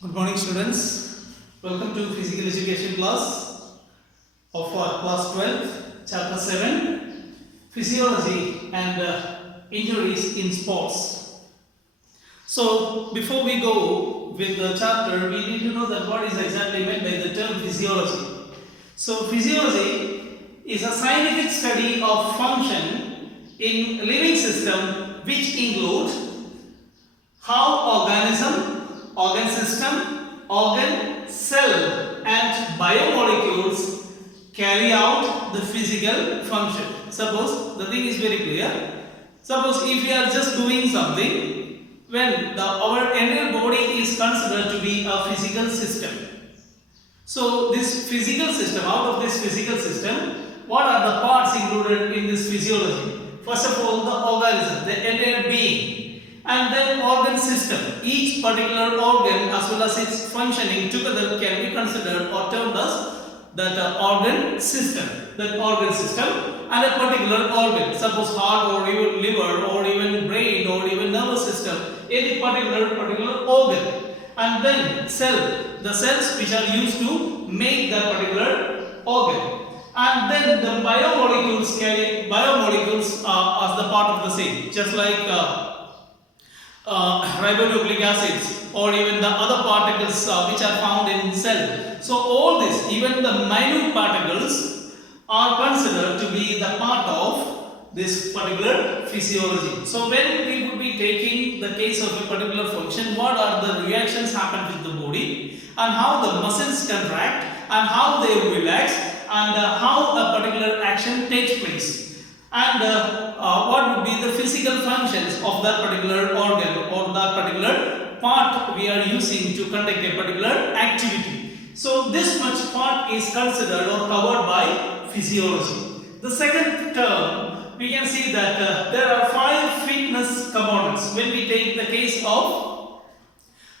Good morning, students. Welcome to physical education class of class 12, chapter 7, physiology and injuries in sports. So, before we go with the chapter, we need to know that what is exactly meant by the term physiology. So, physiology is a scientific study of function in living system which include how organ system, organ, cell and biomolecules carry out the physical function. Suppose the thing is very clear. Suppose if we are just doing something, when our entire body is considered to be a physical system. So this physical system, out of this physical system, what are the parts included in this physiology? First of all, the organism, the entire being. And then organ system. Each particular organ as well as its functioning together can be considered or termed as that organ system. That organ system and a particular organ. Suppose heart or even liver or even brain or even nervous system. Any particular organ. And then cell. The cells which are used to make that particular organ. And then the biomolecules as the part of the same. Just like ribonucleic acids or even the other particles which are found in cell. So all this, even the minute particles are considered to be the part of this particular physiology. So when we would be taking the case of a particular function, what are the reactions happen with the body and how the muscles contract and how they relax and how a particular action takes place. And what would be the physical functions of that particular organ or that particular part we are using to conduct a particular activity. So this much part is considered or covered by physiology. The second term, we can see that there are 5 fitness components when we take the case of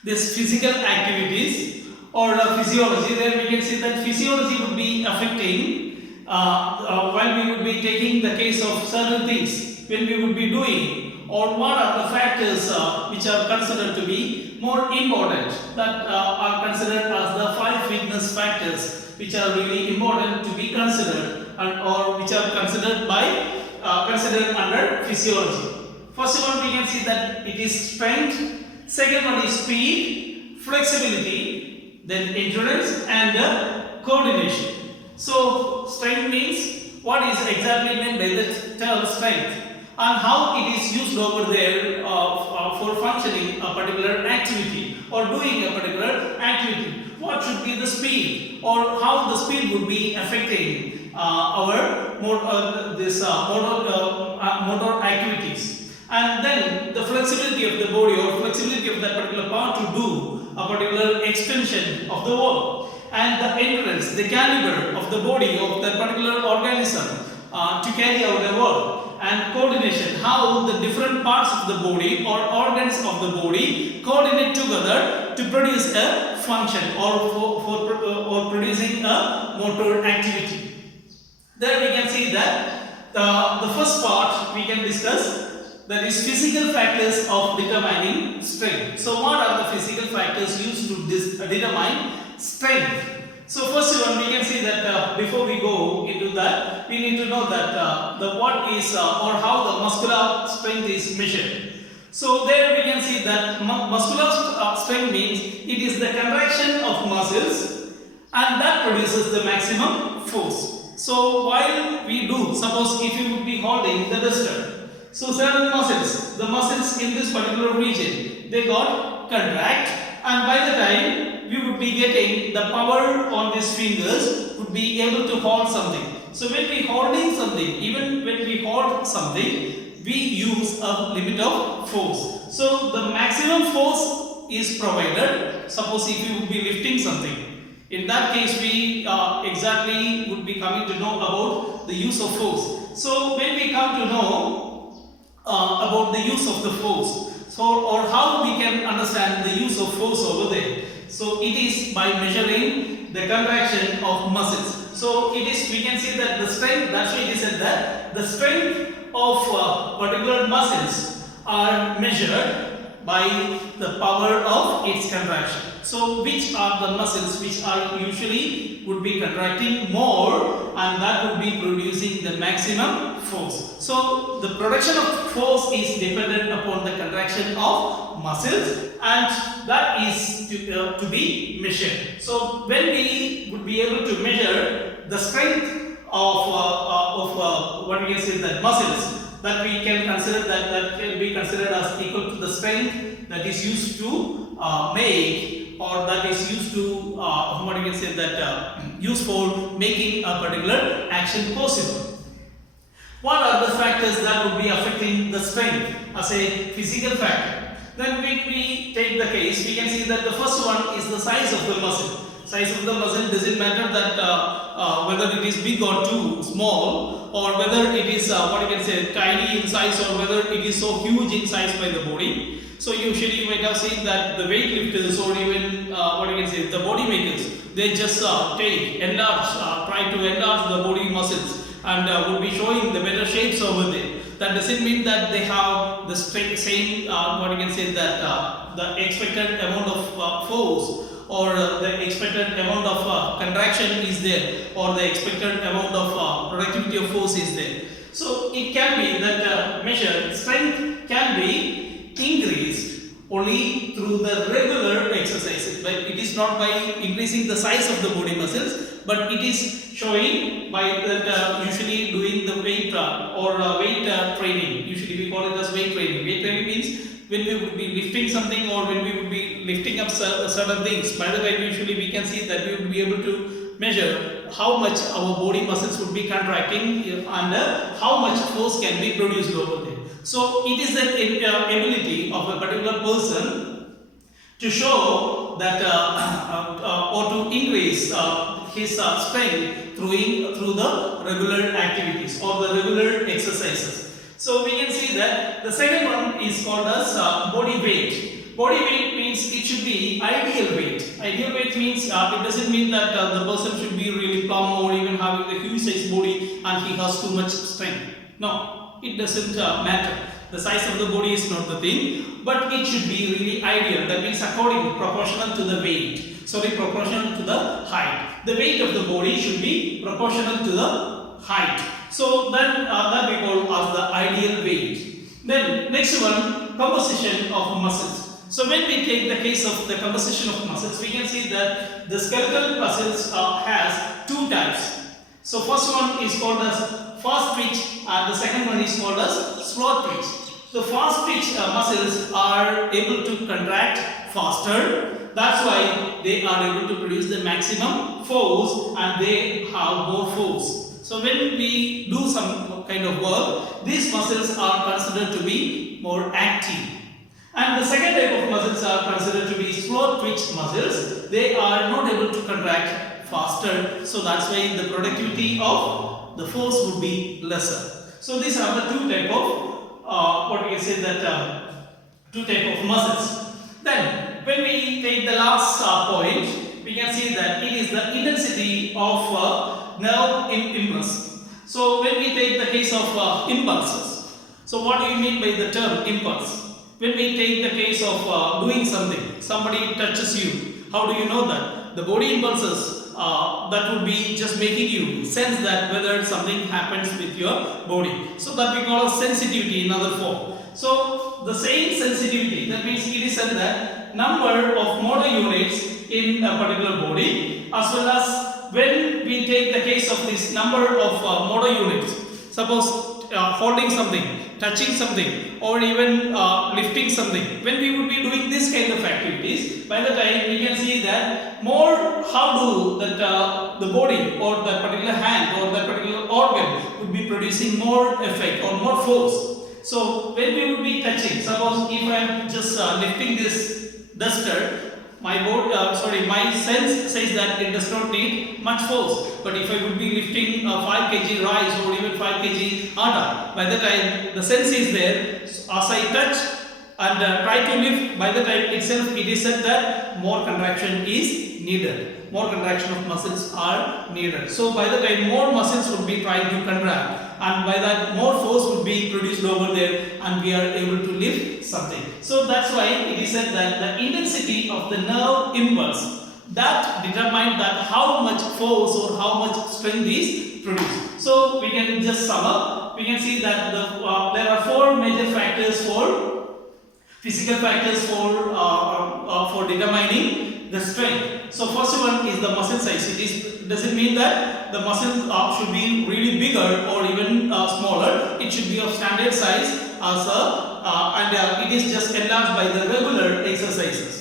this physical activities or physiology. There we can see that physiology would be affecting when we would be taking the case of certain things, when we would be doing, or what are the factors which are considered to be more important, that are considered as the 5 fitness factors which are really important to be considered or which are considered under physiology. First one, we can see that it is strength. Second one is speed, flexibility, then endurance and coordination. So, strength means what is exactly meant by the term strength and how it is used over there for functioning a particular activity or doing a particular activity. What should be the speed or how the speed would be affecting our motor activities. And then the flexibility of the body or flexibility of that particular part to do a particular extension of the wall. And the endurance, the caliber of the body of that particular organism to carry out the work. And coordination, how the different parts of the body or organs of the body coordinate together to produce a function or for producing a motor activity. There we can see that the first part we can discuss, that is physical factors of determining strength. So what are the physical factors used to determine strength? So first one, we can see that before we go into that, we need to know that what is or how the muscular strength is measured. So there we can see that muscular strength means it is the contraction of muscles and that produces the maximum force. So while we do, suppose if you would be holding the duster, so certain muscles, the muscles in this particular region, they got contract, and by the time we would be getting the power on these fingers would be able to hold something. So when we holding something, even when we hold something, we use a limit of force. So the maximum force is provided. Suppose if you would be lifting something, in that case we exactly would be coming to know about the use of force. So when we come to know about the use of the force, so or how we can understand the use of force over there. So it is by measuring the contraction of muscles. So it is, we can see that the strength, that's why it is said that the strength of particular muscles are measured by the power of its contraction. So which are the muscles which are usually would be contracting more, and that would be producing the maximum force. So the production of force is dependent upon the contraction of muscles, and that is to be measured. So when we would be able to measure the strength of what we can say that muscles, that we can consider that can be considered as equal to the strength that is used to make, or that is used to what you can say that used for making a particular action possible. What are the factors that would be affecting the strength as a physical factor? Then when we take the case, we can see that the first one is the size of the muscle. Size of the muscle doesn't matter that whether it is big or too small, or whether it is what you can say tiny in size, or whether it is so huge in size by the body. So usually you might have seen that the weightlifters, or even what you can say the body makers, they just try to enlarge the body muscles, and would be showing the better shapes over there. That doesn't mean that they have the same what you can say that the expected amount of force, or the expected amount of contraction is there, or the expected amount of productivity of force is there. So it can be that measured strength can be increased only through the regular exercises, but it is not by increasing the size of the body muscles, but it is showing by that usually doing the weight weight training. Usually we call it as weight training. Weight training means when we would be lifting something, or when we would be lifting up certain things, by the time usually we can see that we would be able to measure how much our body muscles would be contracting, and how much force can be produced over there. So it is the ability of a particular person to show that or to increase his strength through the regular activities or the regular exercises. So we can see that the second one is called as body weight. Body weight means it should be ideal weight. Ideal weight means it doesn't mean that the person should be really plump, or even having the huge size body and he has too much strength. No, it doesn't matter. The size of the body is not the thing, but it should be really ideal. That means proportional to the weight. Proportional to the height. The weight of the body should be proportional to the height. So then that we call as the ideal weight. Then next one, composition of muscles. So when we take the case of the composition of muscles, we can see that the skeletal muscles has two types. So first one is called as fast twitch, and the second one is called as slow twitch. The fast twitch muscles are able to contract faster. That's why they are able to produce the maximum force, and they have more force. So when we do some kind of work, these muscles are considered to be more active. And the second type of muscles are considered to be slow twitch muscles. They are not able to contract faster. So that's why the productivity of the force would be lesser. So these are the two type of what we can say that two type of muscles. Then when we take the last point, we can see that it is the intensity of nerve impulse. So when we take the case of impulses, so what do you mean by the term impulse? When we take the case of doing something, somebody touches you, how do you know that? The body impulses that would be just making you sense that whether something happens with your body. So that we call as sensitivity in other form. So the same sensitivity, that means it is said that number of motor units in a particular body, as well as when we take the case of this number of motor units, suppose holding something, touching something, or even lifting something. When we would be doing this kind of activities, by the time we can see that more how do that the body or that particular hand or that particular organ would be producing more effect or more force. So when we would be touching, suppose if I am just lifting this duster, my sense says that it does not need much force. But if I would be lifting a 5 kg rice or even 5 kg atta, by the time the sense is there, as I touch and try to lift, by the time itself it is said that more contraction is needed. More contraction of muscles are needed. So by the time more muscles would be trying to contract, and by that more force would be produced over there and we are able to lift something. So that's why it is said that the intensity of the nerve impulse that determine that how much force or how much strength is produced. So we can just sum up. We can see that there are four major factors physical factors for determining the strength. So first one is the muscle size. It doesn't mean that the muscle should be really bigger or even smaller. It should be of standard size and it is just enlarged by the regular exercises.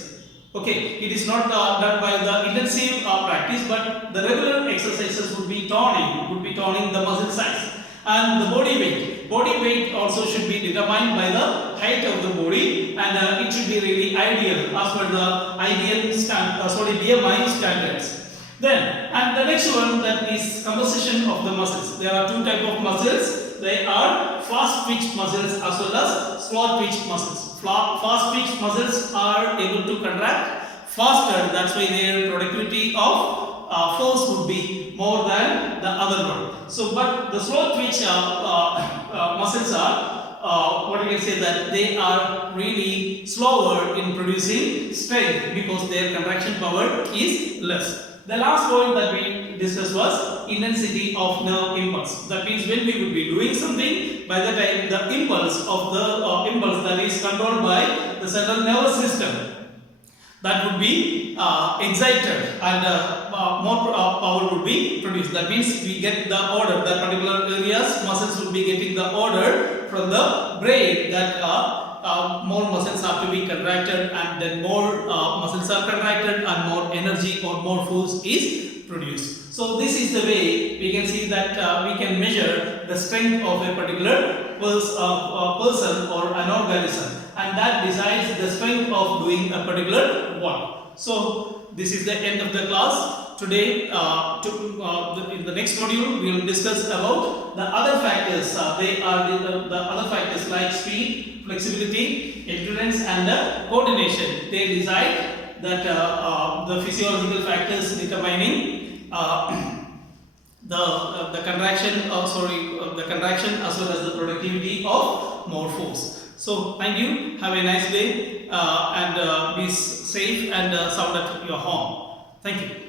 Okay, it is not done by the intensive practice, but the regular exercises would be toning the muscle size. And the body weight also should be determined by the height of the body, and it should be really ideal as per the BMI standards. Then, and the next one, that is composition of the muscles. There are two types of muscles. They are fast twitch muscles as well as slow twitch muscles. Fast twitch muscles are able to contract faster. That's why their productivity of force would be more than the other one. So, but the slow twitch muscles are what you can say that they are really slower in producing strength because their contraction power is less. The last point that we discussed was intensity of nerve impulse. That means when we would be doing something, by the time the impulse of the impulse that is controlled by the central nervous system, that would be excited and more power would be produced. That means we get the order, that particular areas muscles would be getting the order from the brain that more muscles have to be contracted, and then more muscles are contracted and more energy or more force is produced. So this is the way we can see that we can measure the strength of a particular person or an organism, and that decides the strength of doing a particular work. So this is the end of the class. Today, in the next module, we will discuss about the other factors. They are the other factors like speed, flexibility, endurance, and coordination. They decide that the physiological factors determining the contraction. The contraction as well as the productivity of more force. So thank you. Have a nice day and be safe and sound at your home. Thank you.